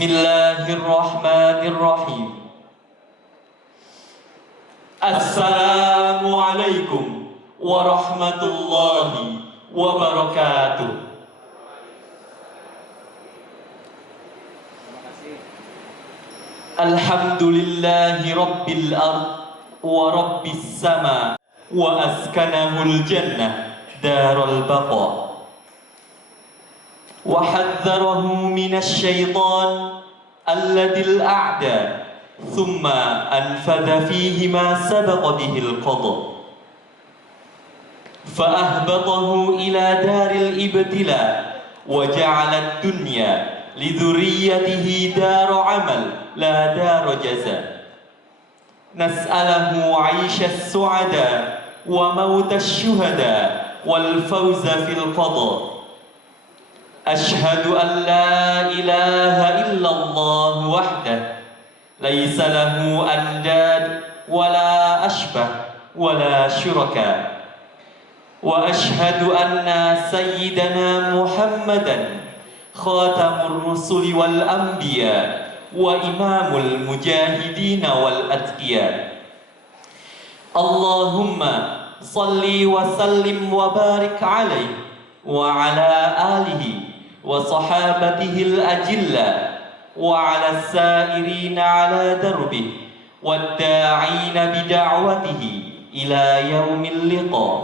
Bismillahirrahmanirrahim. Assalamualaikum warahmatullahi wabarakatuh. Alhamdulillahi rabbil ard wa rabbis sama wa askanahul jannah darul baqa. وحذره من الشيطان الذي الأعدى ثم أنفذ فيه ما سبق به القضاء فأهبطه إلى دار الابتلاء وجعل الدنيا لذريته دار عمل لا دار جزاء نسأله عيش السعداء وموت الشهداء والفوز في القضاء أشهد أن لا إله إلا الله وحده ليس له أنداد ولا أشبه ولا شركاء وأشهد أن سيدنا محمدا خاتم الرسل والأنبياء وإمام المجاهدين والأتقياء اللهم صل وسلم وبارك عليه وعلى آله وصحابته الأجلاء وعلى السائرين على دربه والداعين بدعوته إلى يوم اللقاء.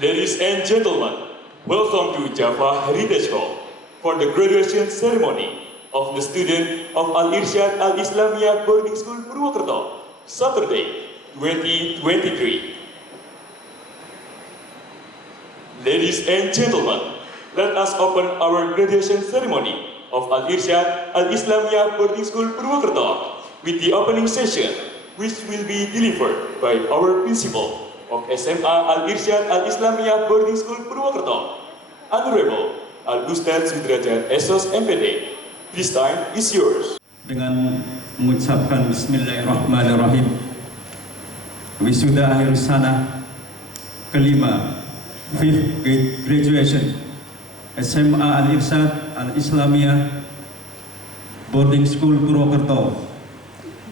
Ladies and gentlemen, welcome to Java Heritage Hall for the graduation ceremony of the student of Al-Irsyad Al-Islamiyah Boarding School Purwokerto, Saturday, 2023. Ladies and gentlemen, let us open our graduation ceremony of Al-Irsyad Al-Islamiyah Boarding School Purwokerto with the opening session, which will be delivered by our principal of SMA Al-Irsyad Al-Islamiyah Boarding School Purwokerto, Honorable Al-Ustadz Sudrajat SOS MPT. This time is yours. Dengan mengucapkan Bismillahirrahmanirrahim, wisuda akhir sana kelima, 5th grade graduation SMA Al-Irsyad Al-Islamiyah Boarding School Purwokerto,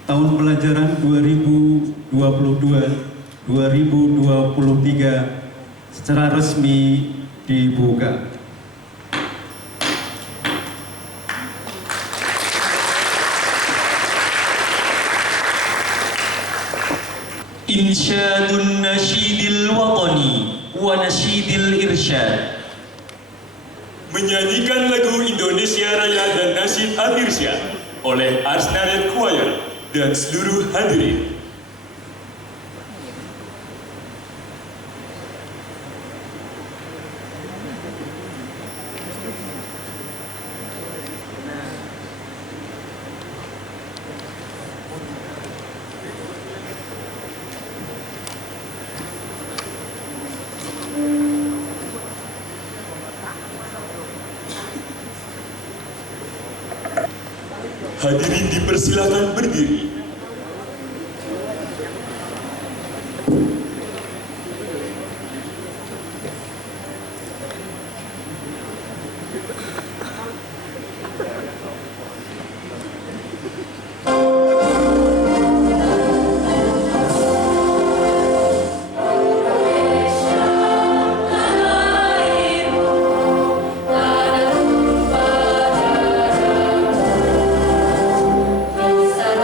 tahun pelajaran 2022-2023 secara resmi dibuka. Insyadun nasyidil watani wa nasyidil irsyad. Menyanyikan lagu Indonesia Raya dan Nasyid Al-Irsyad oleh Arsnaret Choir dan seluruh hadirin. Hadirin dipersilakan berdiri. Sana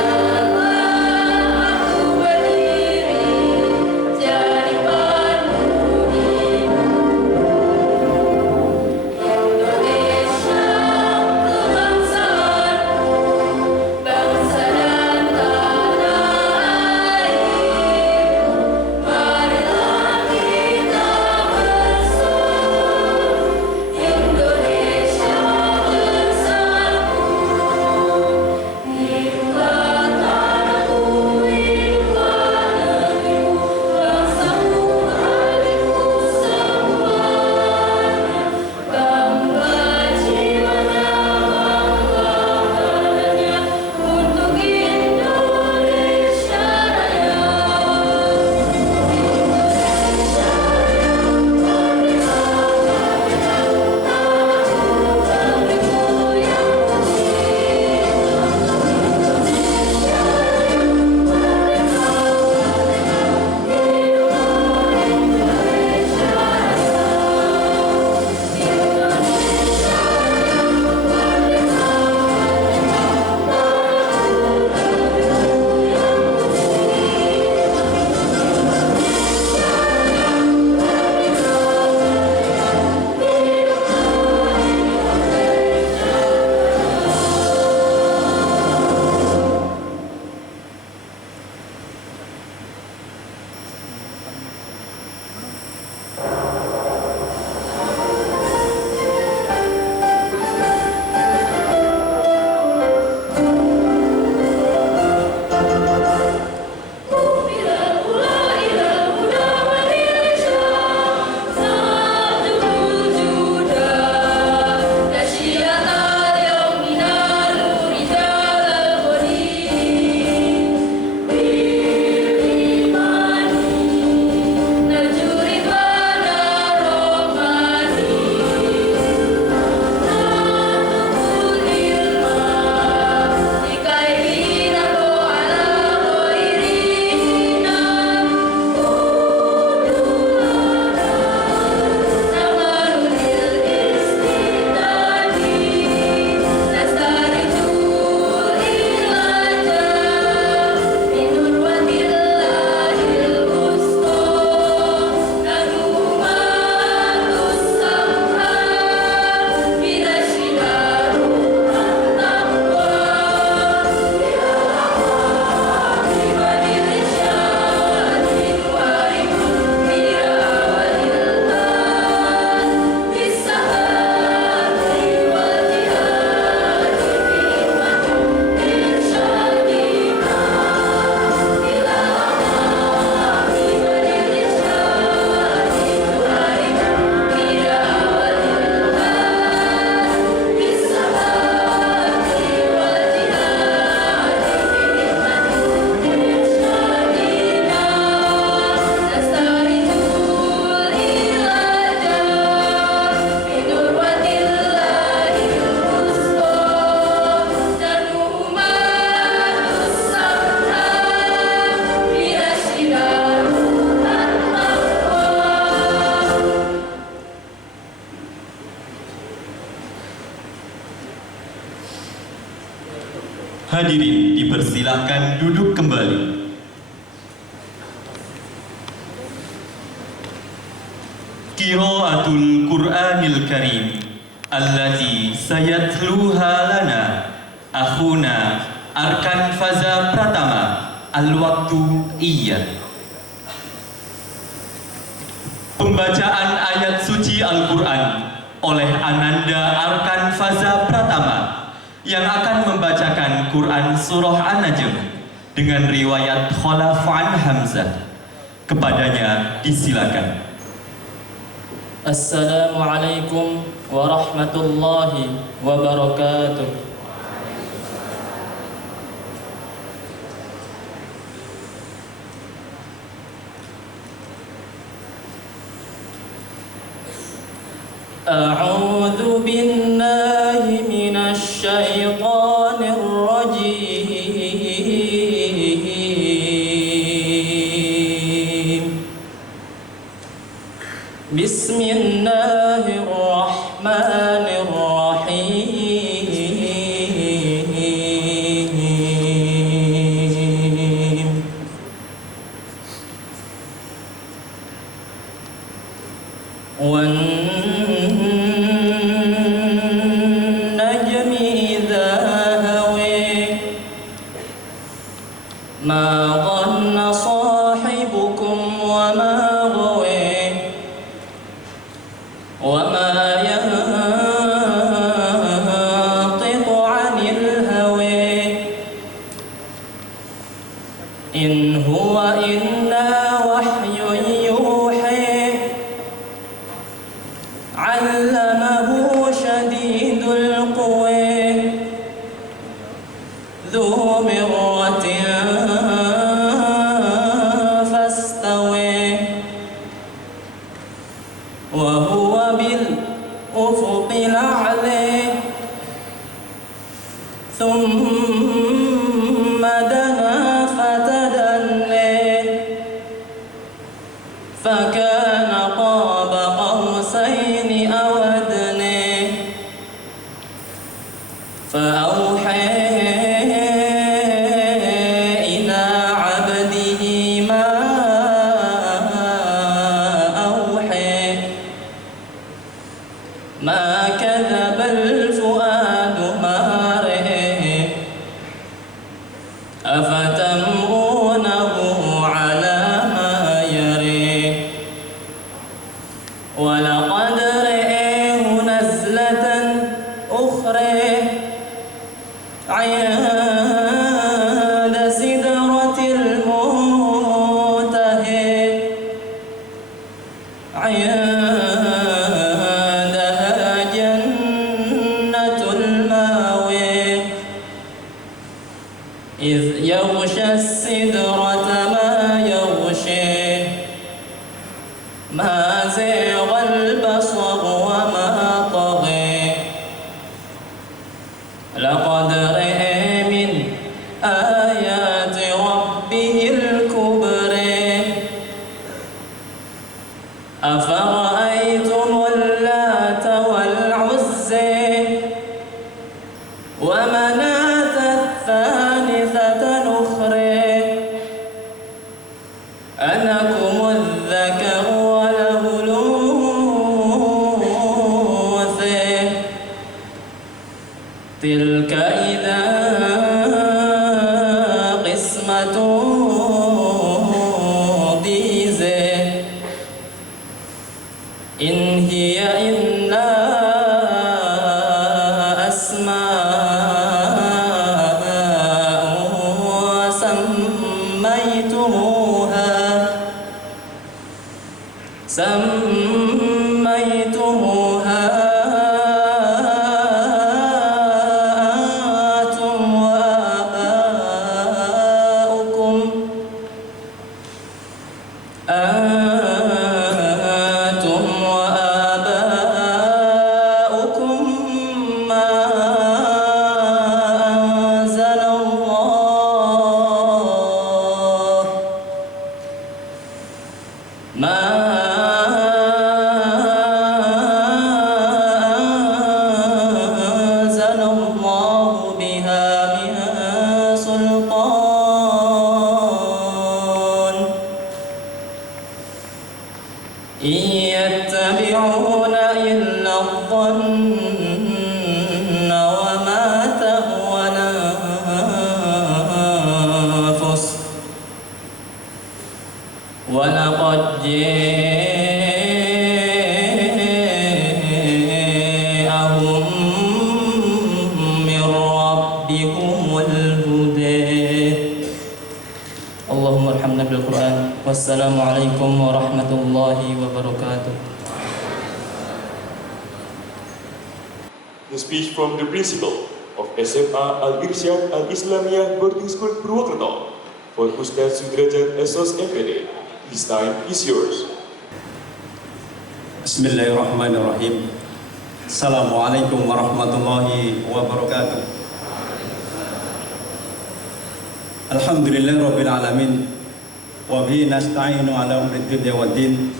Hadirin dipersilahkan duduk kembali. Qiraatul Qur'anil Karim allati sayatluha lana akhuna Arkan Faza Pratama Al-Waktu Iya. Pembacaan ayat suci Al-Quran oleh Ananda Arkan Faza Pratama yang akan membacakan Quran Surah An-Najm dengan riwayat Khalaf an Hamzah. Kepadanya disilakan. Assalamualaikum warahmatullahi wabarakatuh. A'udzu billahi minasy syaithanir rajim. Bismillahirrahmanirrahim. وَالنَّجْمِ إِذَا هَوَى مَا ضَلَّ صَاحِبُكُمْ وَمَا غَوَى وَمَا يَنطِقُ عَنِ الْهَوَى إِنْ هُوَ إِلَّا وَحْيٌ يُوحَى عَلَّمَهُ شَدِيدُ الْقُوَى ذُو مِرَّةٍ فَاسْتَوَى وَهُوَ بِالْأُفُقِ الْأَعْلَى ثُمَّ دَنَا فَتَدَلَّى فَكَانَ قَابَ قَوْسَيْنِ أَوْ أَدْنَى فَأَوْحَى إِلَى عَبْدِهِ مَا أَوْحَى مَا كَذَبَ الْفُؤَادُ مَا رَأَى أَفَتَمَارُونَهُ عَلَى مَا يَرَى وَلَقَدْ رَآهُ نَزْلَةً أُخْرَى عِندَ سِدْرَةِ الْمُنتَهَى عِندَهَا جَنَّةُ الْمَأْوَى إِذْ يَغْشَى السِّدْرَةَ مَا يَغْشَى مَا زَاغَ الْبَصَرُ وَمَا طَغَى لَقَدْ رَأَى مِنْ آيَاتِ رَبِّهِ الْكُبْرَى أَفَرَأَيْتُمُ اللَّاتَ وَالْعُزَّى وَمَنَاةَ الثَّالِثَةَ الْأُخْرَى أَلَكُمُ الذَّكَرُ وَلَهُ الْأُنثَى تِلْكَ إِذًا قِسْمَةٌ ضِيزَى إِنْ هِيَ إِلَّا أَسْمَاءٌ سميتموها أنتم وآباؤكم ما أنزل الله والهدى اللهم ارحمنا بالقرآن والسلام عليكم ورحمة الله وبركاته. The speech from the principal of SMA Al-Irsyad Al-Islamiyah Boarding School Purwokerto for Ustaz Sudrajat SOS MPD. This time is yours. Bismillahirrahmanirrahim. Assalamualaikum warahmatullahi wabarakatuh. Alhamdulillah rabbil alamin. Wa bihi nasta'inu ala umri dunya waddin.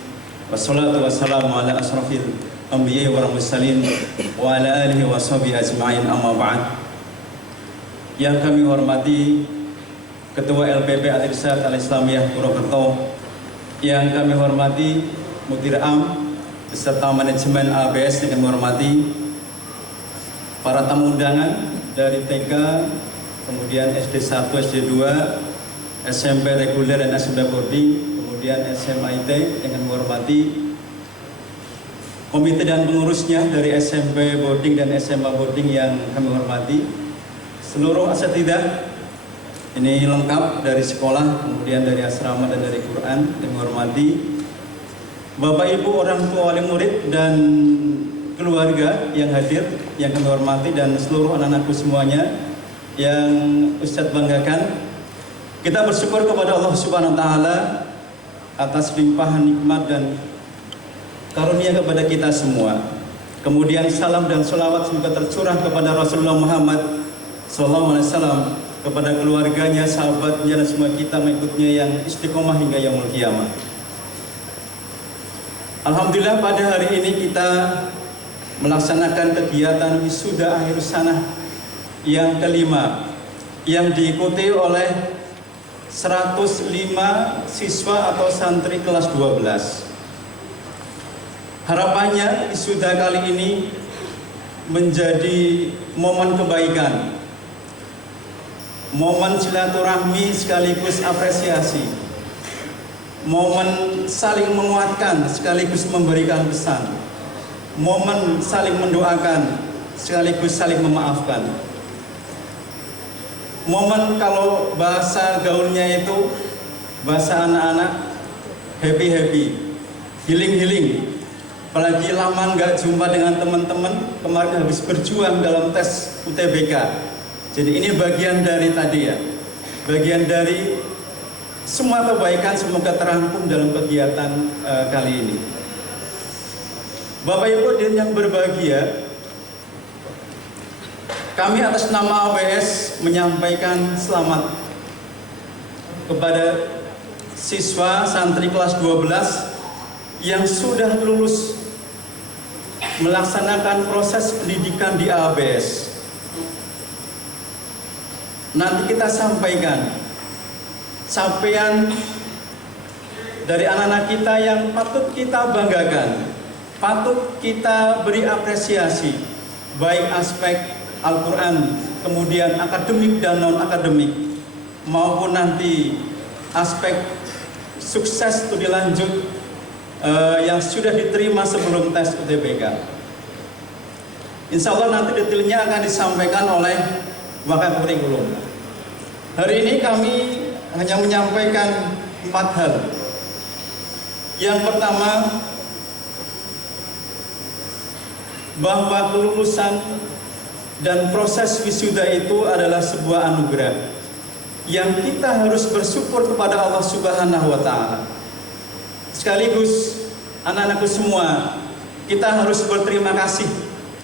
Wassalatu wassalamu ala asrafil anbiya'i wal mursalin wa ala alihi wa sahbihi ajma'in, amma ba'd. Yang kami hormati Ketua LPP Al-Irsyad Al-Islamiyah Purwokerto, yang kami hormati Mudir Am beserta manajemen ABS, yang kami hormati para tamu undangan dari TK, kemudian SD 1, SD 2, SMP reguler dan SMP boarding, kemudian SMA IT, yang kami hormati komite dan pengurusnya dari SMP boarding dan SMA boarding yang kami hormati, seluruh asatidzah ini lengkap dari sekolah, kemudian dari asrama dan dari Quran, yang kami hormati Bapak Ibu orang tua wali murid dan keluarga yang hadir, yang kami hormati, dan seluruh anak-anakku semuanya yang Ustadz banggakan. Kita bersyukur kepada Allah Subhanahu wa taala atas limpahan nikmat dan karunia kepada kita semua. Kemudian salam dan sholawat semoga tercurah kepada Rasulullah Muhammad SAW, kepada keluarganya, sahabatnya, dan semua kita mengikutnya yang istiqomah hingga yaumul qiyamah. Alhamdulillah pada hari ini kita melaksanakan kegiatan wisuda akhir sanah yang kelima, yang diikuti oleh 105 siswa atau santri kelas 12. Harapannya wisuda kali ini menjadi momen kebaikan, momen silaturahmi sekaligus apresiasi, momen saling menguatkan sekaligus memberikan pesan, momen saling mendoakan sekaligus saling memaafkan, momen kalau bahasa gaulnya itu, bahasa anak-anak, happy-happy, healing-healing. Apalagi lama nggak jumpa dengan teman-teman, kemarin habis berjuang dalam tes UTBK. Jadi ini bagian dari tadi ya, bagian dari semua kebaikan semoga terangkum dalam kegiatan kali ini. Bapak Ibu dan yang berbahagia, kami atas nama ABS menyampaikan selamat kepada siswa santri kelas 12 yang sudah lulus melaksanakan proses pendidikan di ABS. Nanti kita sampaikan capaian dari anak-anak kita yang patut kita banggakan, patut kita beri apresiasi, baik aspek Al-Quran, kemudian akademik dan non-akademik, maupun nanti aspek sukses studi lanjut yang sudah diterima sebelum tes UTBK. Insya Allah nanti detailnya akan disampaikan oleh Wakil Kurikulum. Hari ini kami hanya menyampaikan 4 hal. Yang pertama, bahwa kelulusan dan proses wisuda itu adalah sebuah anugerah yang kita harus bersyukur kepada Allah Subhanahu wa taala. Sekaligus anak-anakku semua, kita harus berterima kasih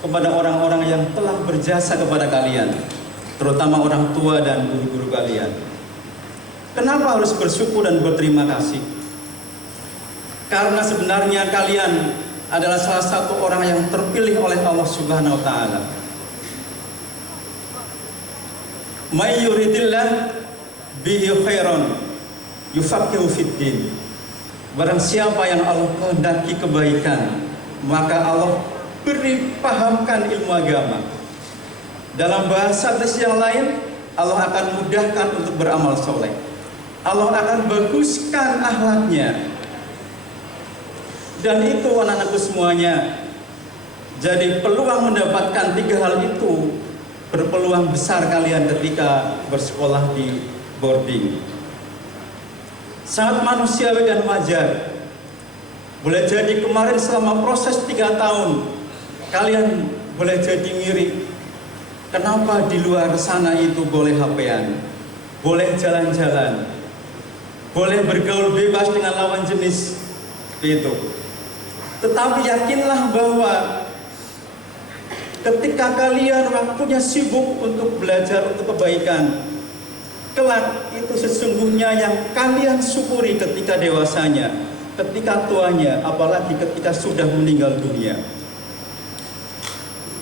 kepada orang-orang yang telah berjasa kepada kalian, terutama orang tua dan guru-guru kalian. Kenapa harus bersyukur dan berterima kasih? Karena sebenarnya kalian adalah salah satu orang yang terpilih oleh Allah Subhanahu wa taala. May yuridillah bihi khairan yufaqihu fiddin. Barang siapa yang Allah kehendaki kebaikan, maka Allah beri pahamkan ilmu agama. Dalam bahasa hadis yang lain, Allah akan mudahkan untuk beramal soleh. Allah akan baguskan akhlaknya. Dan itu anak-anakku semuanya, jadi peluang mendapatkan 3 hal itu berpeluang besar kalian ketika bersekolah di boarding. Sangat manusiawi dan wajar. Boleh jadi kemarin selama proses 3 tahun kalian boleh jadi ngiri. Kenapa di luar sana itu boleh HP-an, boleh jalan-jalan, boleh bergaul bebas dengan lawan jenis itu. Tetapi yakinlah bahwa ketika kalian waktunya sibuk untuk belajar untuk kebaikan, kelak itu sesungguhnya yang kalian syukuri ketika dewasanya, ketika tuanya, apalagi ketika sudah meninggal dunia.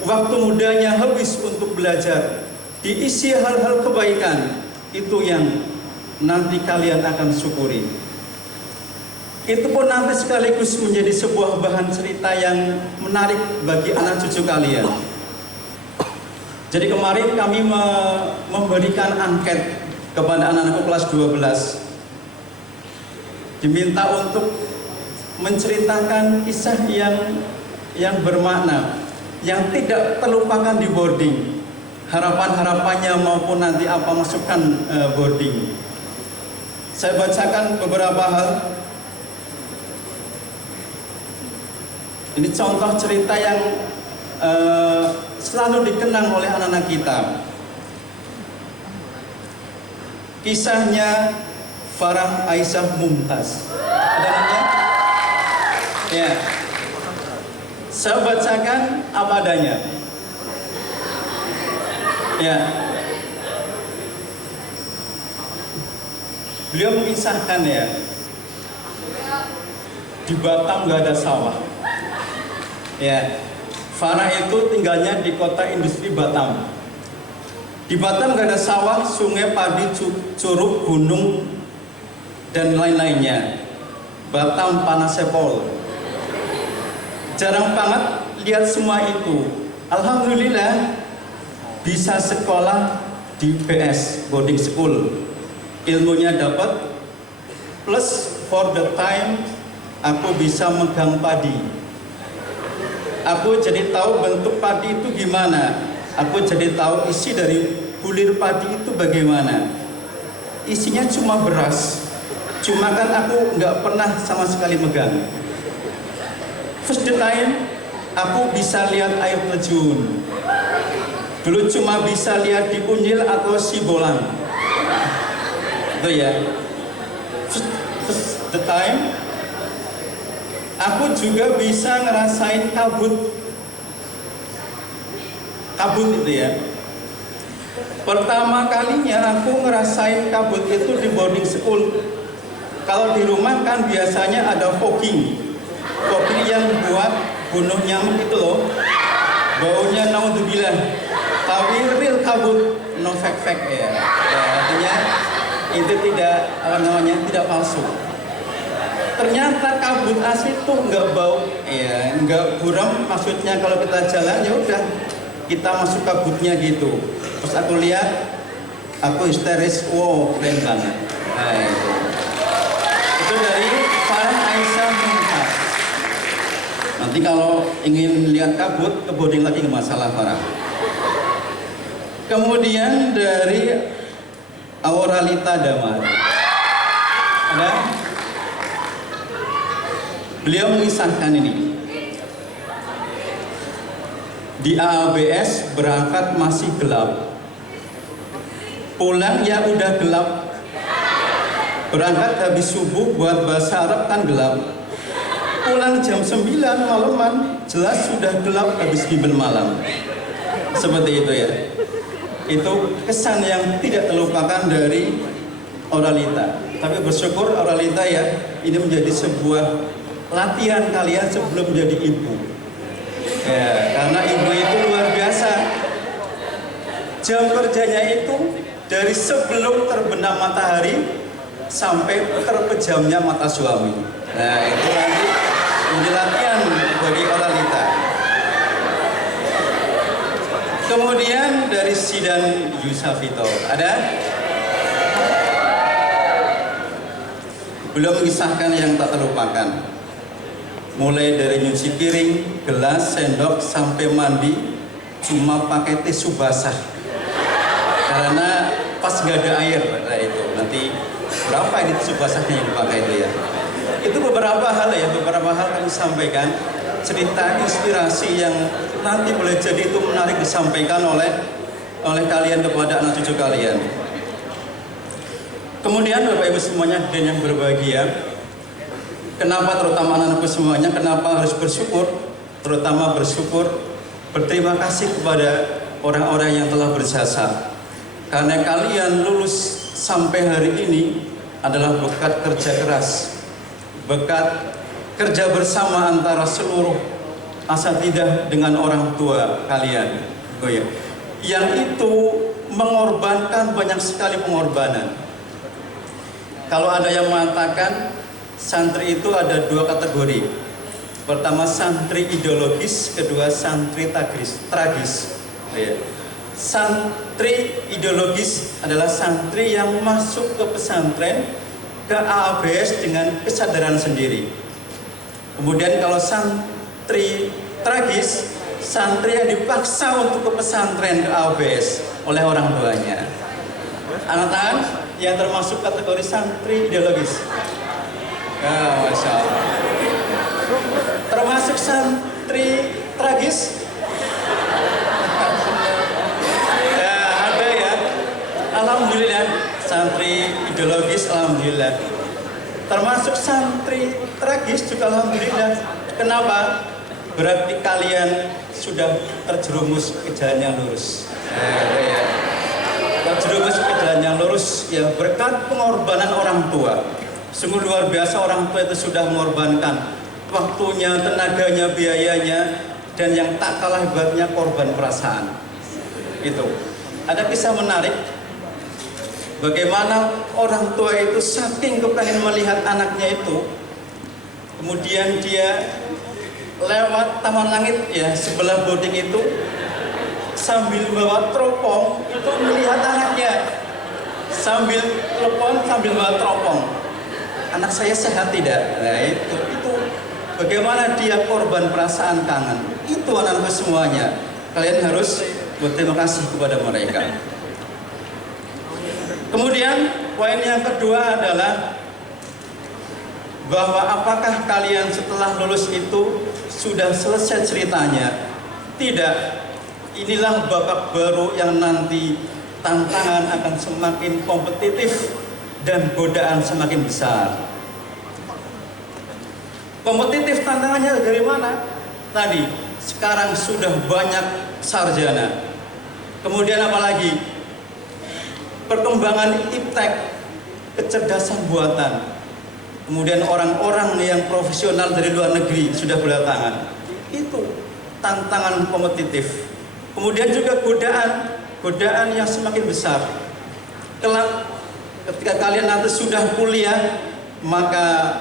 Waktu mudanya habis untuk belajar, diisi hal-hal kebaikan, itu yang nanti kalian akan syukuri. Itu pun nanti sekaligus menjadi sebuah bahan cerita yang menarik bagi anak cucu kalian. Jadi kemarin kami memberikan angket kepada anak-anakku kelas 12. Diminta untuk menceritakan kisah yang bermakna, yang tidak terlupakan di boarding, harapan-harapannya maupun nanti apa masukan boarding. Saya bacakan beberapa hal. Ini contoh cerita yang selalu dikenang oleh anak-anak kita. Kisahnya Farah Aisyah Mumtaz. Ada namanya? Ya. Saya bacakan apa adanya. Ya. Beliau mengisahkan ya, di Batam nggak ada sawah. Ya, Farah itu tinggalnya di kota industri Batam. Di Batam nggak ada sawah, sungai, padi, curug, gunung, dan lain-lainnya. Batam panasnya pol. Jarang banget lihat semua itu. Alhamdulillah bisa sekolah di PS, boarding school. Ilmunya dapat, plus for the time aku bisa megang padi. Aku jadi tahu bentuk padi itu gimana. Aku jadi tahu isi dari bulir padi itu bagaimana. Isinya cuma beras. Cuma kan aku nggak pernah sama sekali megang. First the time aku bisa lihat air terjun. Dulu cuma bisa lihat di Unyil atau Sibolang. Itu ya. First the time aku juga bisa ngerasain kabut. Kabut itu ya. Pertama kalinya aku ngerasain kabut itu di boarding school. Kalau di rumah kan biasanya ada fogging. Fogging yang buat bunuh nyamuk itu loh. Baunya naudzubillah. Tapi real kabut, no fake ya. Artinya itu tidak tidak palsu. Ternyata kabut asli itu nggak bau, ya, nggak buram. Maksudnya kalau kita jalan ya udah kita masuk kabutnya gitu. Terus aku lihat, aku histeris, wow keren banget. Nah, itu dari Farah Aisyah Mumtaz. Nanti kalau ingin lihat kabut, ke boarding lagi nggak masalah Farah. Kemudian dari Auralita Damar. Ada? Beliau mengisahkan ini. Di AABS berangkat masih gelap. Pulang ya udah gelap. Berangkat habis subuh buat bahasa Arab kan gelap. Pulang jam 9 malaman, jelas sudah gelap habis bimbel malam. Seperti itu ya. Itu kesan yang tidak terlupakan dari Auralita. Tapi bersyukur Auralita ya, ini menjadi sebuah latihan kalian sebelum menjadi ibu. Ya, karena ibu itu luar biasa. Jam kerjanya itu dari sebelum terbenam matahari sampai terpejamnya mata suami. Nah, itu nanti menjadi latihan bagi Auralita. Kemudian dari Sidan Yusafito, ada? Beliau mengisahkan yang tak terlupakan. Mulai dari nyuci piring, gelas, sendok, sampai mandi cuma pakai tisu basah. karena pas nggak ada air, nah itu nanti berapa ini tisu basahnya yang dipakai itu ya. Itu beberapa hal ya, beberapa hal kami sampaikan, cerita inspirasi yang nanti boleh jadi itu menarik disampaikan oleh kalian kepada anak cucu kalian. Kemudian Bapak Ibu semuanya dan yang berbahagia, kenapa terutama anak-anakku semuanya, kenapa harus bersyukur, terutama bersyukur, berterima kasih kepada orang-orang yang telah berjasa. Karena kalian lulus sampai hari ini adalah berkat kerja keras, berkat kerja bersama antara seluruh asatidzah dengan orang tua kalian. Oh ya. Yang itu mengorbankan banyak sekali pengorbanan. Kalau ada yang mengatakan santri itu ada dua kategori. Pertama santri ideologis, kedua santri tragis. Ya. Santri ideologis adalah santri yang masuk ke pesantren, ke AABS dengan kesadaran sendiri. Kemudian kalau santri tragis, santri yang dipaksa untuk ke pesantren, ke AABS oleh orang tuanya. Anak tangan yang termasuk kategori santri ideologis. Ya, Masya Allah. Termasuk santri tragis. Ya, ada ya. Alhamdulillah, santri ideologis, alhamdulillah. Termasuk santri tragis juga alhamdulillah. Kenapa? Berarti kalian sudah terjerumus ke jalan yang lurus. Ya. Terjerumus ke jalan yang lurus ya berkat pengorbanan orang tua. Sungguh luar biasa, orang tua itu sudah mengorbankan waktunya, tenaganya, biayanya, dan yang tak kalah hebatnya korban perasaan. Itu. Ada kisah menarik bagaimana orang tua itu saking kepengen melihat anaknya itu, kemudian dia lewat Taman Langit ya sebelah boarding itu sambil bawa teropong itu melihat anaknya, sambil telepon sambil bawa teropong. Anak saya sehat tidak? Nah itu bagaimana dia korban perasaan kangen. Itu anak-anak semuanya. Kalian harus berterima kasih kepada mereka. Kemudian poin yang kedua adalah bahwa apakah kalian setelah lulus itu sudah selesai ceritanya? Tidak. Inilah babak baru yang nanti tantangan akan semakin kompetitif dan godaan semakin besar. Kompetitif tantangannya dari mana? Tadi, sekarang sudah banyak sarjana. Kemudian apalagi? Perkembangan iptek, kecerdasan buatan. Kemudian orang-orang yang profesional dari luar negeri sudah berdatangan. Itu tantangan kompetitif. Kemudian juga godaan yang semakin besar. Kelak ketika kalian nanti sudah kuliah, maka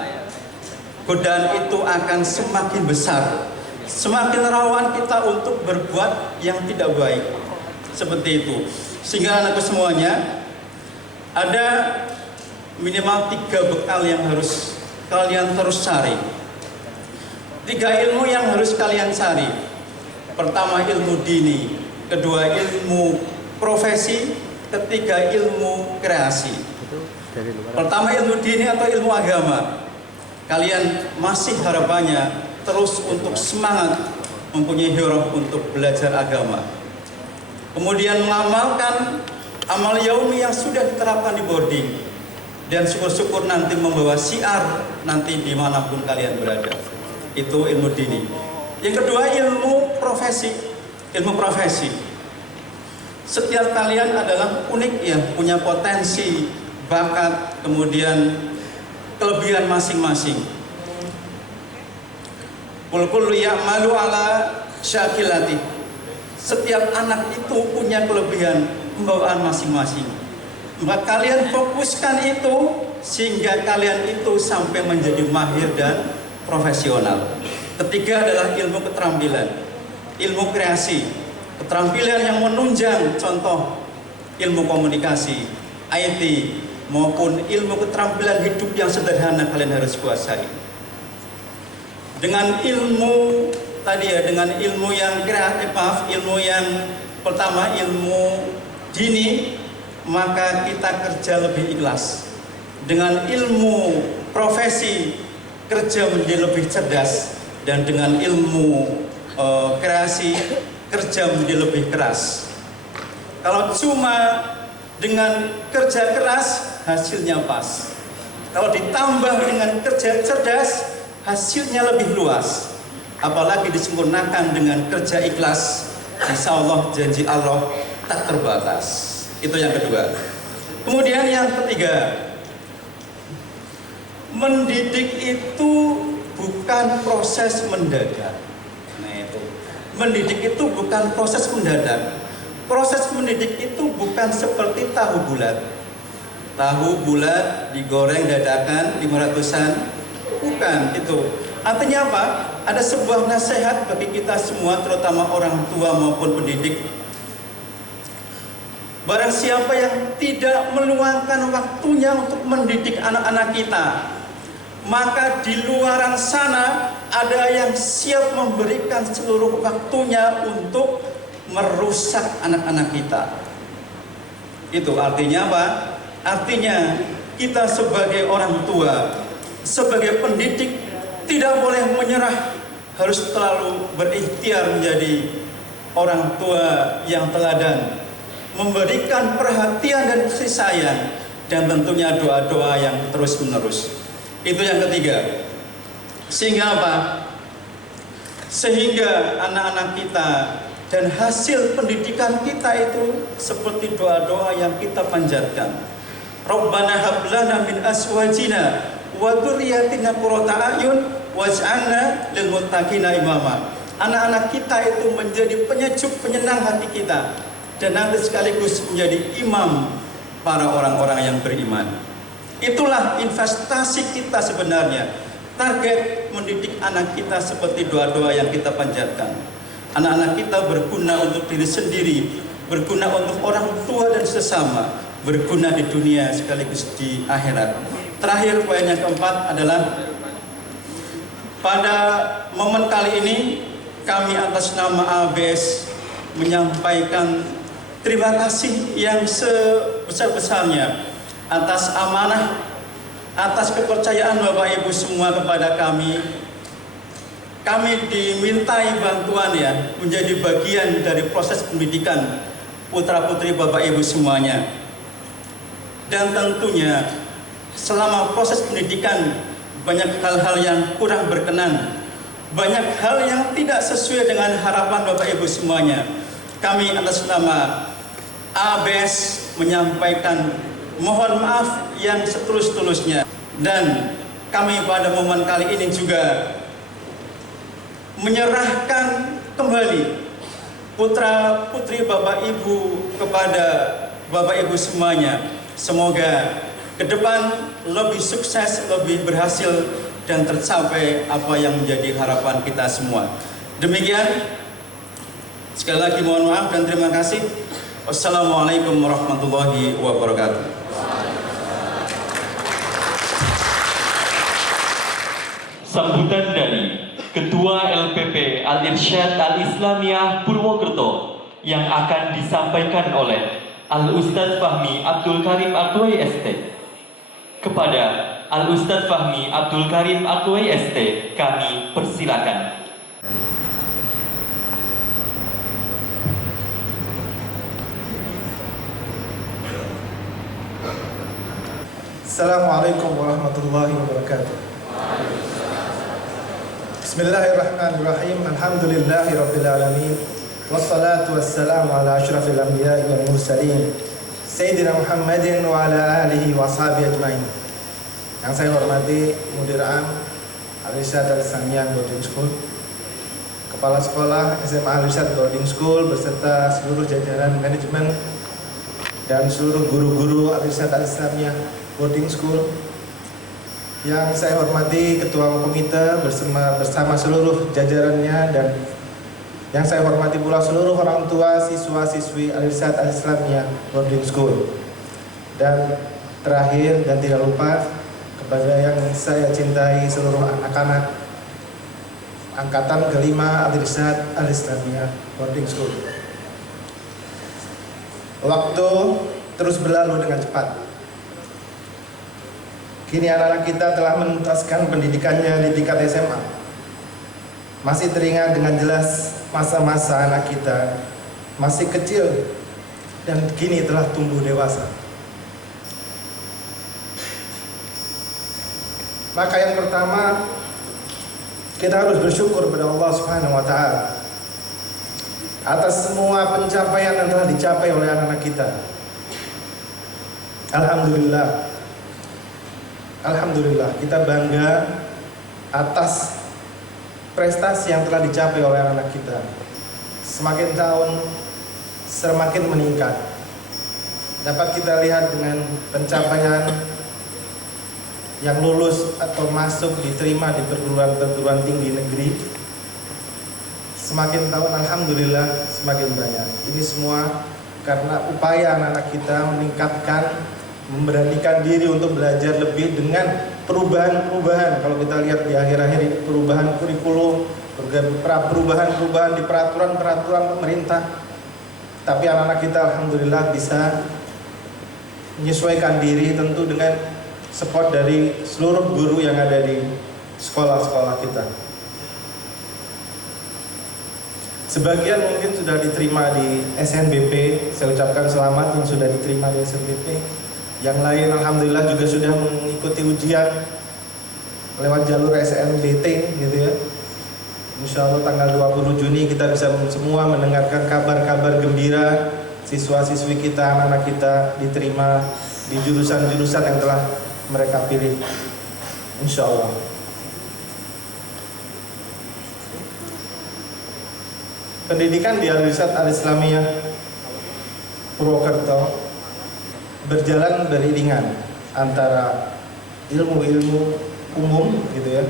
godaan itu akan semakin besar. Semakin rawan kita untuk berbuat yang tidak baik. Seperti itu. Sehingga anakku semuanya ada minimal 3 bekal yang harus kalian terus cari. 3 ilmu yang harus kalian cari. Pertama ilmu dini, kedua ilmu profesi, ketiga ilmu kreasi. Pertama ilmu dini atau ilmu agama. Kalian masih harapannya terus untuk semangat mempunyai hirah untuk belajar agama. Kemudian mengamalkan amal yaumi yang sudah diterapkan di boarding. Dan syukur-syukur nanti membawa syiar nanti dimanapun kalian berada. Itu ilmu dini. Yang kedua ilmu profesi. Ilmu profesi. Setiap kalian adalah unik ya, punya potensi, bakat, kemudian kelebihan masing-masing. Kullu ya'malu ala syakilati. Setiap anak itu punya kelebihan pembawaan masing-masing. Maka kalian fokuskan itu sehingga kalian itu sampai menjadi mahir dan profesional. Ketiga adalah ilmu keterampilan, ilmu kreasi, keterampilan yang menunjang, contoh ilmu komunikasi, IT, maupun ilmu keterampilan hidup yang sederhana kalian harus kuasai. Dengan ilmu tadi ya, dengan ilmu yang kreatif, ilmu yang pertama ilmu dini, maka kita kerja lebih ikhlas. Dengan ilmu profesi, kerja menjadi lebih cerdas, dan dengan ilmu kreasi, kerja menjadi lebih keras. Kalau cuma dengan kerja keras, hasilnya pas. Kalau ditambah dengan kerja cerdas, hasilnya lebih luas. Apalagi disempurnakan dengan kerja ikhlas, insya Allah janji Allah tak terbatas. Itu yang kedua. Kemudian yang ketiga, mendidik itu bukan proses mendadak. Nah itu, mendidik itu bukan proses mendadak. Proses mendidik itu bukan seperti tahu bulat. Tahu bulat digoreng dadakan 500-an, bukan itu. Artinya apa? Ada sebuah nasihat bagi kita semua, terutama orang tua maupun pendidik. Barang siapa yang tidak meluangkan waktunya untuk mendidik anak-anak kita, maka di luaran sana ada yang siap memberikan seluruh waktunya untuk merusak anak-anak kita. Itu artinya apa? Artinya kita sebagai orang tua, sebagai pendidik, tidak boleh menyerah, harus selalu berikhtiar menjadi orang tua yang teladan, memberikan perhatian dan kasih sayang, dan tentunya doa-doa yang terus-menerus. Itu yang ketiga. Sehingga apa? Sehingga anak-anak kita dan hasil pendidikan kita itu seperti doa-doa yang kita panjatkan. Rabbana hab lana min azwajina wa dzurriyyatina qurrata a'yun waj'alna lil muttaqina imama. Anak-anak kita itu menjadi penyejuk, penyenang hati kita, dan nanti sekaligus menjadi imam para orang-orang yang beriman. Itulah investasi kita sebenarnya. Target mendidik anak kita seperti doa-doa yang kita panjatkan. Anak-anak kita berguna untuk diri sendiri, berguna untuk orang tua dan sesama, berguna di dunia sekaligus di akhirat. Terakhir, poin yang keempat adalah pada momen kali ini kami atas nama ABS menyampaikan terima kasih yang sebesar-besarnya atas amanah, atas kepercayaan Bapak Ibu semua kepada kami. Kami dimintai bantuan ya, menjadi bagian dari proses pendidikan putra-putri Bapak Ibu semuanya. Dan tentunya selama proses pendidikan banyak hal-hal yang kurang berkenan, banyak hal yang tidak sesuai dengan harapan Bapak Ibu semuanya. Kami atas nama ABS menyampaikan mohon maaf yang setulus-tulusnya, dan kami pada momen kali ini juga menyerahkan kembali putra putri Bapak Ibu kepada Bapak Ibu semuanya. Semoga ke depan lebih sukses, lebih berhasil, dan tercapai apa yang menjadi harapan kita semua. Demikian, sekali lagi mohon maaf dan terima kasih. Wassalamualaikum warahmatullahi wabarakatuh. Sambutan dari Ketua LPP Al-Irsyad Al-Islamiyah Purwokerto yang akan disampaikan oleh Al-Ustadz Fahmi Abdul Karim Atwai ST. Kepada Al-Ustadz Fahmi Abdul Karim Atwai ST kami persilakan. Assalamualaikum warahmatullahi wabarakatuh. Bismillahirrahmanirrahim. Alhamdulillahi rabbil alamin. Wassalatu wassalamu ala asyrafil anbiya'i wal mursalin Sayyidina Muhammadin wa ala alihi wa ashabihi ajmain. Yang saya hormati Mudir Am Al-Irsyad Al-Islamiyah Boarding School, Kepala Sekolah SMA Al-Irsyad Boarding School beserta seluruh jajaran manajemen dan seluruh guru-guru Al-Irsyad Al-Islamiyah Boarding School. Yang saya hormati Ketua Komite bersama seluruh jajarannya, dan yang saya hormati pula seluruh orang tua siswa-siswi Al-Irsyad Al-Islamiyah Boarding School. Dan terakhir dan tidak lupa kepada yang saya cintai seluruh anak-anak angkatan kelima Al-Irsyad Al-Islamiyah Boarding School. Waktu terus berlalu dengan cepat. Kini anak-anak kita telah menuntaskan pendidikannya di tingkat SMA. Masih teringat dengan jelas masa-masa anak kita masih kecil dan kini telah tumbuh dewasa. Maka yang pertama, kita harus bersyukur kepada Allah Subhanahu wa taala atas semua pencapaian yang telah dicapai oleh anak-anak kita. Alhamdulillah, kita bangga atas prestasi yang telah dicapai oleh anak-anak kita. Semakin tahun semakin meningkat. Dapat kita lihat dengan pencapaian yang lulus atau masuk diterima di perguruan tinggi negeri. Semakin tahun alhamdulillah semakin banyak. Ini semua karena upaya anak-anak kita meningkatkan, memberanikan diri untuk belajar lebih dengan perubahan-perubahan. Kalau kita lihat di akhir-akhir ini, perubahan kurikulum, perubahan-perubahan di peraturan-peraturan pemerintah. Tapi anak-anak kita alhamdulillah bisa menyesuaikan diri tentu dengan support dari seluruh guru yang ada di sekolah-sekolah kita. Sebagian mungkin sudah diterima di SNBP, saya ucapkan selamat yang sudah diterima di SNBP. Yang lain alhamdulillah juga sudah mengikuti ujian lewat jalur SNBT gitu ya. Insya Allah tanggal 20 Juni kita bisa semua mendengarkan kabar-kabar gembira siswa-siswi kita, anak-anak kita diterima di jurusan-jurusan yang telah mereka pilih. Insya Allah. Pendidikan di Al-Irsyad Al-Islamiyah Purwokerto berjalan beriringan antara ilmu-ilmu umum gitu ya,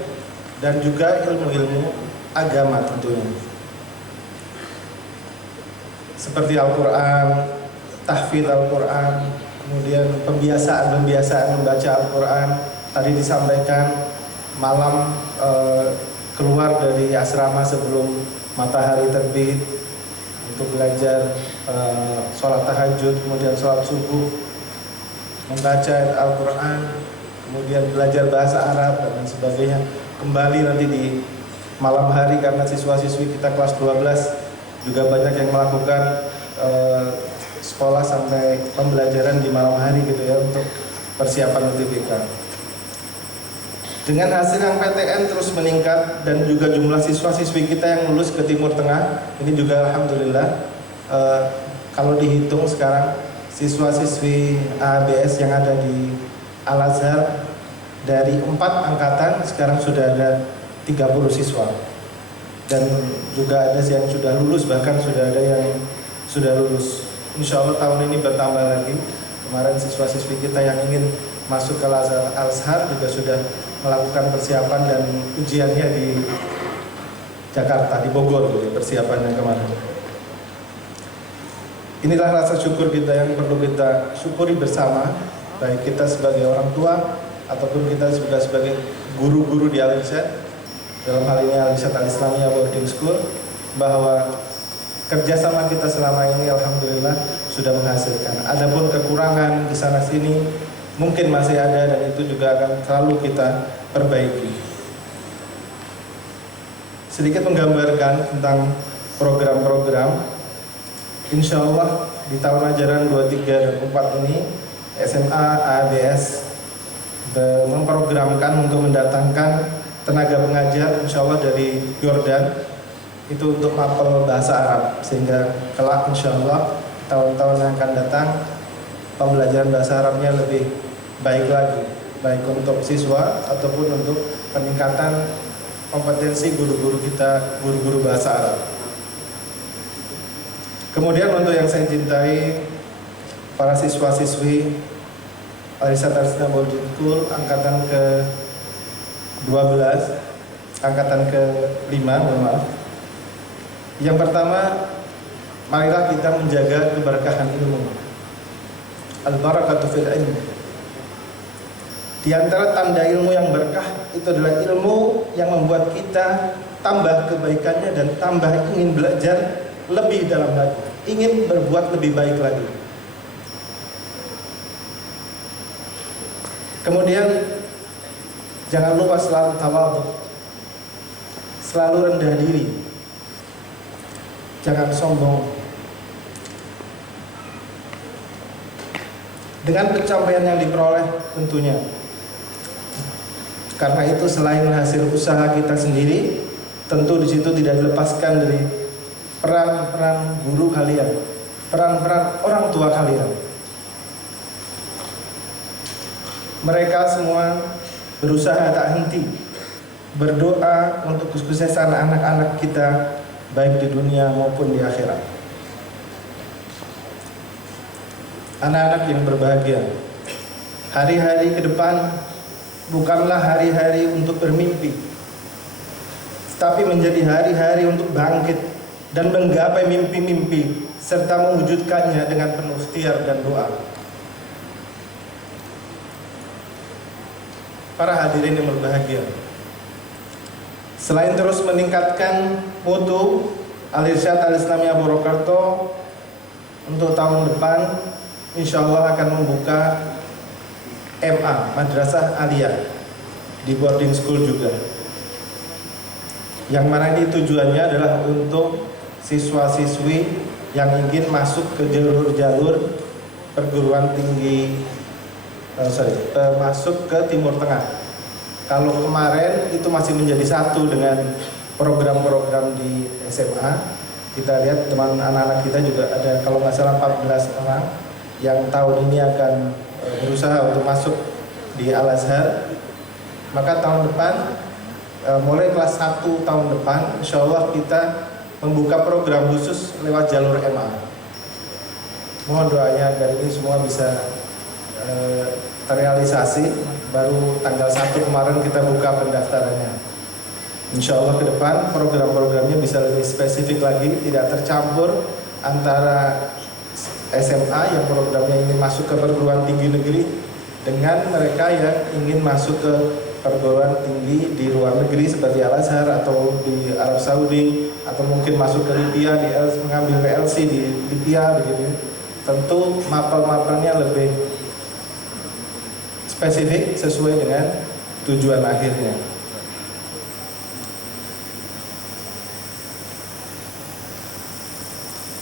dan juga ilmu-ilmu agama tentunya. Seperti Al-Quran, tahfidz Al-Quran, kemudian pembiasaan membaca Al-Quran. Tadi disampaikan malam keluar dari asrama sebelum matahari terbit untuk belajar sholat tahajud, kemudian sholat subuh, membaca Al-Quran, kemudian belajar bahasa Arab dan sebagainya. Kembali nanti di malam hari karena siswa-siswi kita kelas 12 juga banyak yang melakukan sekolah sampai pembelajaran di malam hari gitu ya untuk persiapan UTBK. Dengan hasil yang PTN terus meningkat dan juga jumlah siswa-siswi kita yang lulus ke Timur Tengah ini juga alhamdulillah kalau dihitung sekarang siswa-siswi ABS yang ada di Al-Azhar dari 4 angkatan sekarang sudah ada 30 siswa dan juga ada yang sudah lulus, bahkan sudah ada yang sudah lulus. Insya Allah tahun ini bertambah lagi. Kemarin siswa-siswi kita yang ingin masuk ke Al-Azhar juga sudah melakukan persiapan dan ujiannya di Jakarta, di Bogor gitu, persiapannya kemarin. Inilah rasa syukur kita yang perlu kita syukuri bersama, baik kita sebagai orang tua ataupun kita juga sebagai guru-guru di Al-Irsyad, dalam hal ini Al-Irsyad Al-Islamiyah Boarding School, bahwa kerjasama kita selama ini alhamdulillah sudah menghasilkan. Adapun kekurangan di sana sini mungkin masih ada dan itu juga akan selalu kita perbaiki. Sedikit menggambarkan tentang program-program. Insya Allah di tahun ajaran 23 dan 24 ini SMA ABS memprogramkan untuk mendatangkan tenaga pengajar insya Allah dari Yordan itu untuk mapel bahasa Arab, sehingga kelak insya Allah tahun-tahun yang akan datang pembelajaran bahasa Arabnya lebih baik lagi, baik untuk siswa ataupun untuk peningkatan kompetensi guru-guru kita, guru-guru bahasa Arab. Kemudian untuk yang saya cintai, para siswa-siswi Al-Irsyad Al-Islamiyah Boarding School angkatan ke-12, angkatan ke-5, mohon maaf. Yang pertama, marilah kita menjaga keberkahan ilmu. Al-barakatu fil ilmi. Di antara tanda ilmu yang berkah itu adalah ilmu yang membuat kita tambah kebaikannya dan tambah ingin belajar lebih dalam lagi, ingin berbuat lebih baik lagi. Kemudian jangan lupa selalu tawadhu, selalu rendah diri, jangan sombong. Dengan pencapaian yang diperoleh tentunya. Karena itu selain hasil usaha kita sendiri, tentu di situ tidak dilepaskan dari peran-peran guru kalian, peran-peran orang tua kalian. Mereka semua berusaha tak henti berdoa untuk kesuksesan anak-anak kita baik di dunia maupun di akhirat. Anak-anak yang berbahagia, hari-hari ke depan bukanlah hari-hari untuk bermimpi, tapi menjadi hari-hari untuk bangkit dan menggapai mimpi-mimpi serta mewujudkannya dengan penuh ikhtiar dan doa. Para hadirin yang berbahagia, selain terus meningkatkan mutu Al-Irsyad Al-Islamiyah Purwokerto, untuk tahun depan insya Allah akan membuka MA, Madrasah Aliyah, di boarding school juga. Yang mana ini tujuannya adalah untuk siswa-siswi yang ingin masuk ke jalur-jalur perguruan tinggi, masuk ke Timur Tengah. Kalau kemarin itu masih menjadi satu dengan program-program di SMA. Kita lihat teman anak-anak kita juga ada, kalau nggak salah 14 orang yang tahun ini akan berusaha untuk masuk di Al-Azhar. Maka tahun depan, mulai kelas 1 tahun depan, insya Allah kita membuka program khusus lewat jalur MA. Mohon doanya agar ini semua bisa terrealisasi. Baru tanggal 1 kemarin kita buka pendaftarannya. Insya Allah ke depan program-programnya bisa lebih spesifik lagi, tidak tercampur antara SMA yang programnya ingin masuk ke perguruan tinggi negeri dengan mereka yang ingin masuk ke perguruan tinggi di luar negeri seperti Al-Azhar atau di Arab Saudi, atau mungkin masuk ke Libya, mengambil PLC di Libya begitu. Tentu mapel-mapelnya lebih spesifik sesuai dengan tujuan akhirnya.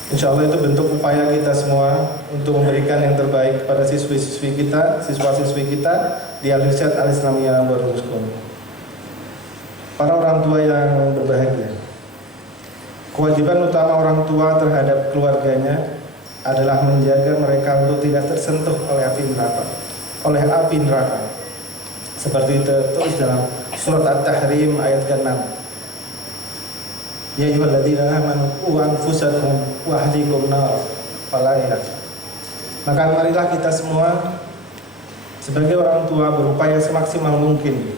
Insya Allah itu bentuk upaya kita semua untuk memberikan yang terbaik kepada siswi-siswi kita, siswa-siswi kita di Al-Irsyad Al-Islamiyah Boarding School. Para orang tua yang berbahagia, kewajiban utama orang tua terhadap keluarganya adalah menjaga mereka untuk tidak tersentuh oleh api neraka. Seperti tertulis dalam surat At-Tahrim ayat ke-6. Ya ayyuhalladzina amanu qu anfusakum wa ahlikum nar. Maka marilah kita semua sebagai orang tua berupaya semaksimal mungkin,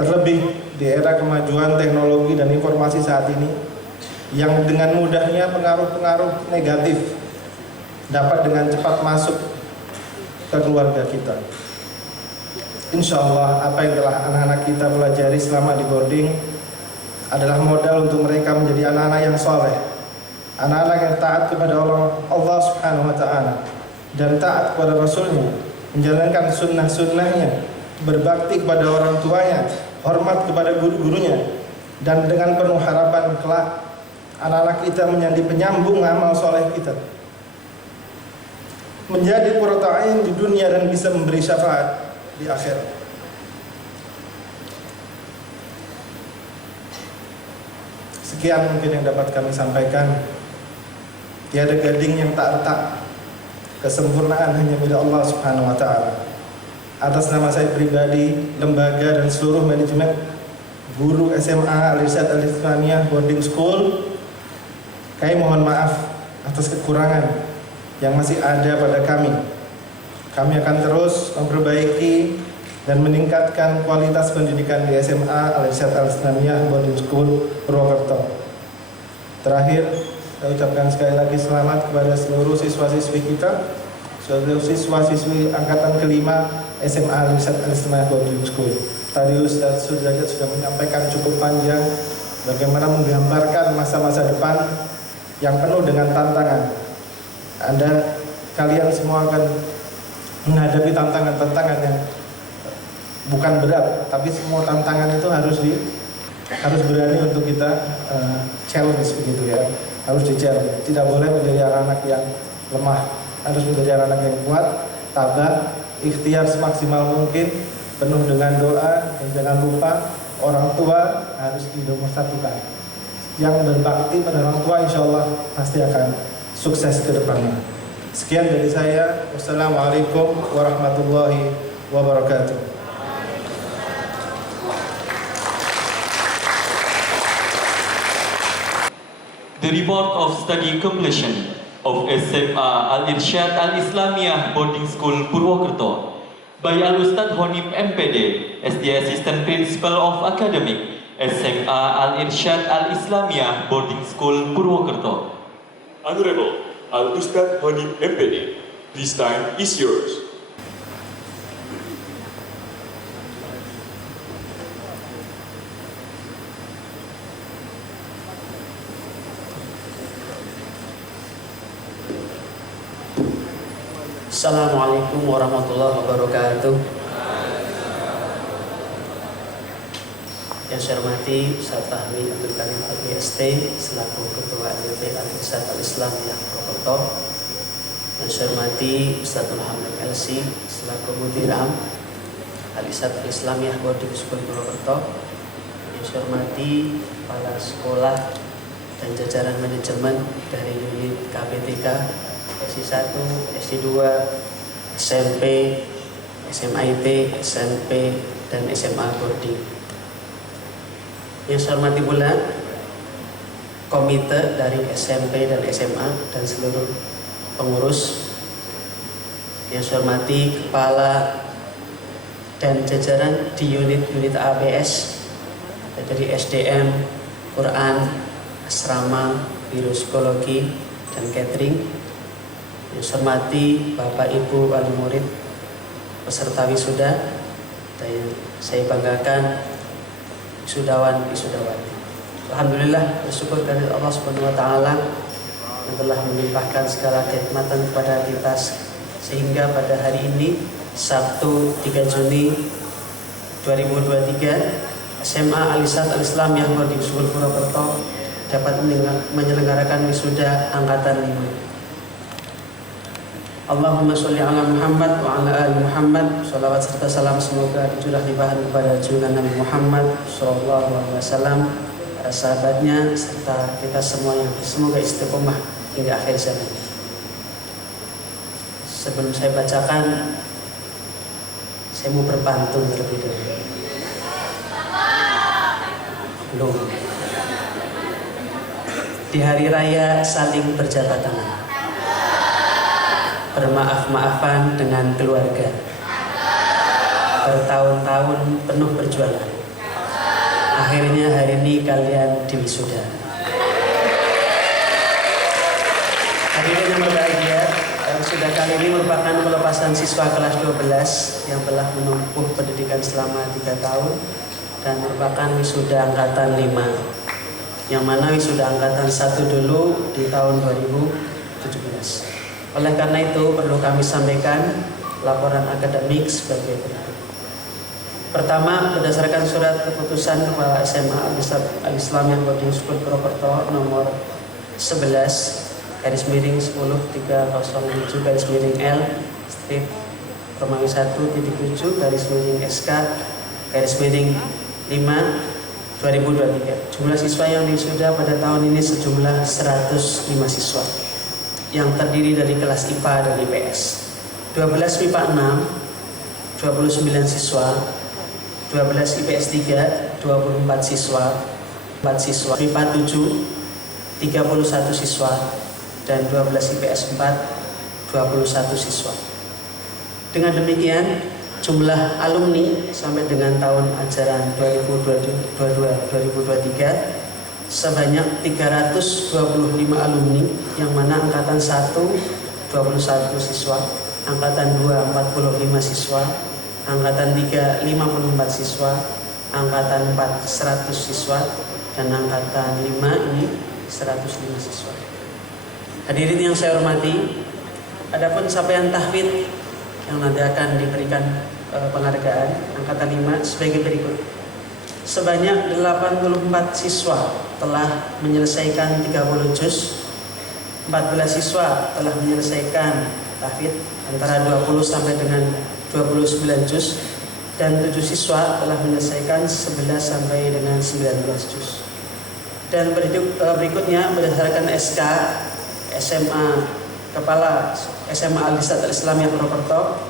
terlebih di era kemajuan teknologi dan informasi saat ini yang dengan mudahnya pengaruh-pengaruh negatif dapat dengan cepat masuk ke keluarga kita. Insya Allah apa yang telah anak-anak kita pelajari selama di boarding adalah modal untuk mereka menjadi anak-anak yang soleh, anak-anak yang taat kepada Allah Subhanahu wa Ta'ala dan taat kepada Rasulnya, menjalankan sunnah-sunnahnya, berbakti kepada orang tuanya, hormat kepada guru-gurunya, dan dengan penuh harapan kelak anak-anak kita menjadi penyambung amal soleh kita, menjadi qurratu a'yun di dunia dan bisa memberi syafaat di akhirat. Sekian mungkin yang dapat kami sampaikan. Tiada gading yang tak retak, kesempurnaan hanya milik Allah Subhanahu wa Ta'ala. Atas nama saya pribadi, lembaga dan seluruh manajemen guru SMA Al-Irsyad Al-Islamiyah Boarding School, kami mohon maaf atas kekurangan yang masih ada pada kami. Kami akan terus memperbaiki dan meningkatkan kualitas pendidikan di SMA Al-Irsyad Al-Islamiyah Boarding School Purwokerto. Terakhir, saya ucapkan sekali lagi selamat kepada seluruh siswa-siswi kita, seluruh siswa-siswi angkatan kelima SMA Al-Irsyad Al-Islamiyah Boarding School. Tadi Ustaz Sudrajat sudah menyampaikan cukup panjang bagaimana menggambarkan masa-masa depan yang penuh dengan tantangan. Kalian semua akan menghadapi tantangan-tantangan yang bukan berat, tapi semua tantangan itu harus berani untuk kita challenge begitu ya, harus di-challenge. Tidak boleh menjadi anak-anak yang lemah, harus menjadi anak-anak yang kuat, tabah, ikhtiar semaksimal mungkin, penuh dengan doa, dan jangan lupa orang tua harus dinomor-satukan. Yang berbakti pada orang tua insya Allah pasti akan sukses ke depannya. Sekian dari saya. Wassalamualaikum warahmatullahi wabarakatuh. The report of study completion of SMA Al-Irsyad Al-Islamiyah Boarding School Purwokerto by Al-Ustadz Honib MPD as the Assistant Principal of Academic SMA Al-Irsyad Al-Islamiyah Boarding School Purwokerto. Honorable Al-Ustadz Honib MPD, this time is yours. Assalamualaikum warahmatullahi wabarakatuh. Yang saya hormati Ustaz Fahmi Abdul Karim Al-BST selaku Ketua LP Al-Irsyad Al-Islamiyah Purwokerto. Yang saya hormati Ustaz Muhammad LC selaku Mudiram Al-Irsyad Al-Islamiyah Boarding School Purwokerto. Yang saya hormati kepala sekolah dan jajaran manajemen dari unit KPTK SD1, SD2, SMP, SMIT, SMP, dan SMA Boarding. Yang saya hormati pula komite dari SMP dan SMA dan seluruh pengurus. Yang saya hormati kepala dan jajaran di unit-unit ABS dari SDM, Quran, asrama, biro psikologi, dan catering. Yang saya hormati Bapak Ibu wali murid, peserta wisuda, dan yang saya banggakan wisudawan-wisudawati. Alhamdulillah, bersyukur kepada Allah Subhanahu wa taala yang telah melimpahkan segala kenikmatan kepada kita sehingga pada hari ini Sabtu 3 Juni 2023 SMA Al-Irsyad Al-Islamiyah Boarding School Purwokerto dapat menyelenggarakan wisuda angkatan 5. Allahumma sholli ala Muhammad wa ala ali Muhammad. Shalawat serta salam semoga dicurah limpahan kepada junjungan Nabi Muhammad sallallahu alaihi wasallam, para sahabatnya serta kita semuanya. Semoga istiqomah hingga akhir zaman. Sebelum saya bacakan, saya mau berpantun terlebih dahulu. Belum. Di hari raya saling berjabat tangan, bermaaf-maafan dengan keluarga, bertahun-tahun penuh perjuangan. Akhirnya hari ini kalian diwisuda. Hadirin yang berbahagia, wisuda kali ini merupakan pelepasan siswa kelas 12 yang telah menempuh pendidikan selama 3 tahun dan merupakan wisuda angkatan 5, yang mana wisuda angkatan 1 dulu di tahun 2017. Oleh karena itu perlu kami sampaikan laporan akademik sebagai berikut. Pertama, berdasarkan surat keputusan Kepala SMA Al-Islamiyah Boarding School Purwokerto nomor 11/10-307/L strip Romawi 1/7/SK/5/2023. Jumlah siswa yang diwisuda pada tahun ini sejumlah 105 siswa yang terdiri dari kelas IPA dan IPS. 12 MIPA 6, 29 siswa, 12 IPS 3, 24 siswa, 4 siswa, MIPA 7, 31 siswa, dan 12 IPS 4, 21 siswa. Dengan demikian, jumlah alumni sampai dengan tahun ajaran 2022-2023 sebanyak 325 alumni, yang mana angkatan 1 21 siswa, angkatan 2 45 siswa, angkatan 3 54 siswa, angkatan 4 100 siswa, dan angkatan 5 ini 105 siswa. Hadirin yang saya hormati, adapun capaian tahfidz yang nanti akan diberikan penghargaan angkatan 5 sebagai berikut. Sebanyak 84 siswa telah menyelesaikan 30 juz, 14 siswa telah menyelesaikan tahfidz antara 20 sampai dengan 29 juz, dan 7 siswa telah menyelesaikan 11 sampai dengan 19 juz. Dan berikutnya berdasarkan SK SMA Kepala SMA Al-Irsyad Al-Islamiyah Purwokerto,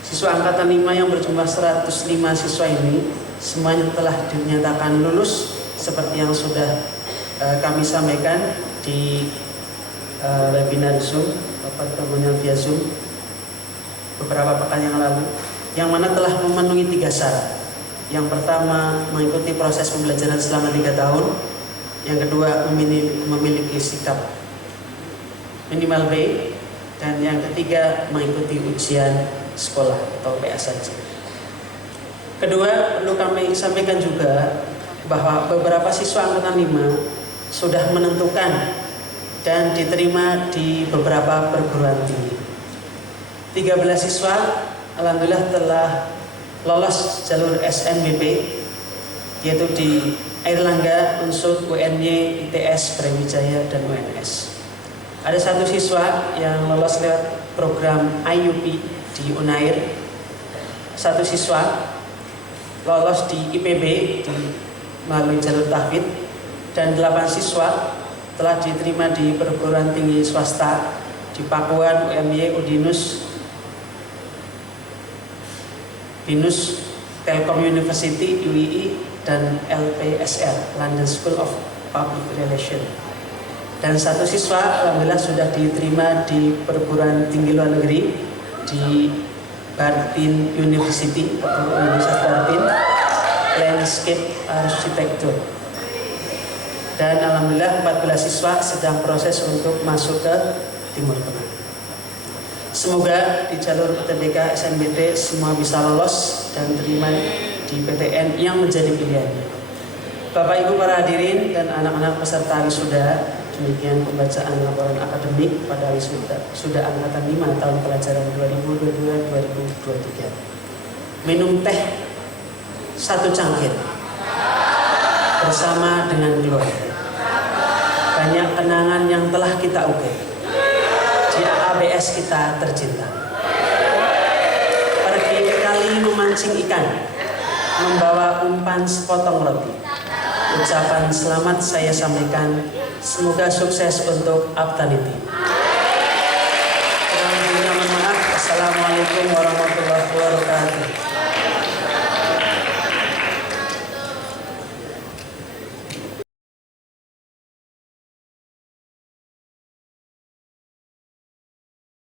siswa angkatan 5 yang berjumlah 105 siswa ini semuanya telah dinyatakan lulus seperti yang sudah kami sampaikan di webinar Zoom, pertemuan via Zoom beberapa pekan yang lalu, yang mana telah memenuhi 3 syarat. Yang pertama, mengikuti proses pembelajaran selama 3 tahun. Yang kedua, memiliki sikap minimal B. Dan yang ketiga, mengikuti ujian sekolah atau PSAJ. Kedua, perlu kami sampaikan juga bahwa beberapa siswa angkatan 5 sudah menentukan dan diterima di beberapa perguruan tinggi. 13 siswa alhamdulillah telah lolos jalur SNBP, yaitu di Airlangga, Unsud, UNY, ITS, Brawijaya, dan UNS. Ada 1 siswa yang lolos lewat program IUP di Unair, 1 siswa lolos di IPB melalui jalur tahfidz, dan 8 siswa telah diterima di perguruan tinggi swasta di Pakuan, UMY, Udinus, Binus, Telkom University, UII, dan LPSR, London School of Public Relations. Dan 1 siswa alhamdulillah sudah diterima di perguruan tinggi luar negeri di Barbin University atau Universitas Barbin, Landscape Architecture. Dan alhamdulillah 14 siswa sedang proses untuk masuk ke Timur Tengah. Semoga di jalur UTBK SNBP semua bisa lolos dan terima di PTN yang menjadi pilihannya. Bapak Ibu para hadirin dan anak-anak peserta wisuda, demikian pembacaan laporan akademik pada wisuda angkatan 5 tahun pelajaran 2022-2023. Minum teh 1 cangkir bersama dengan keluarga. Banyak kenangan yang telah kita ukir di ABS kita tercinta. Pergi kali memancing ikan, membawa umpan sepotong roti. Ucapan selamat saya sampaikan, semoga sukses untuk Aptaniti.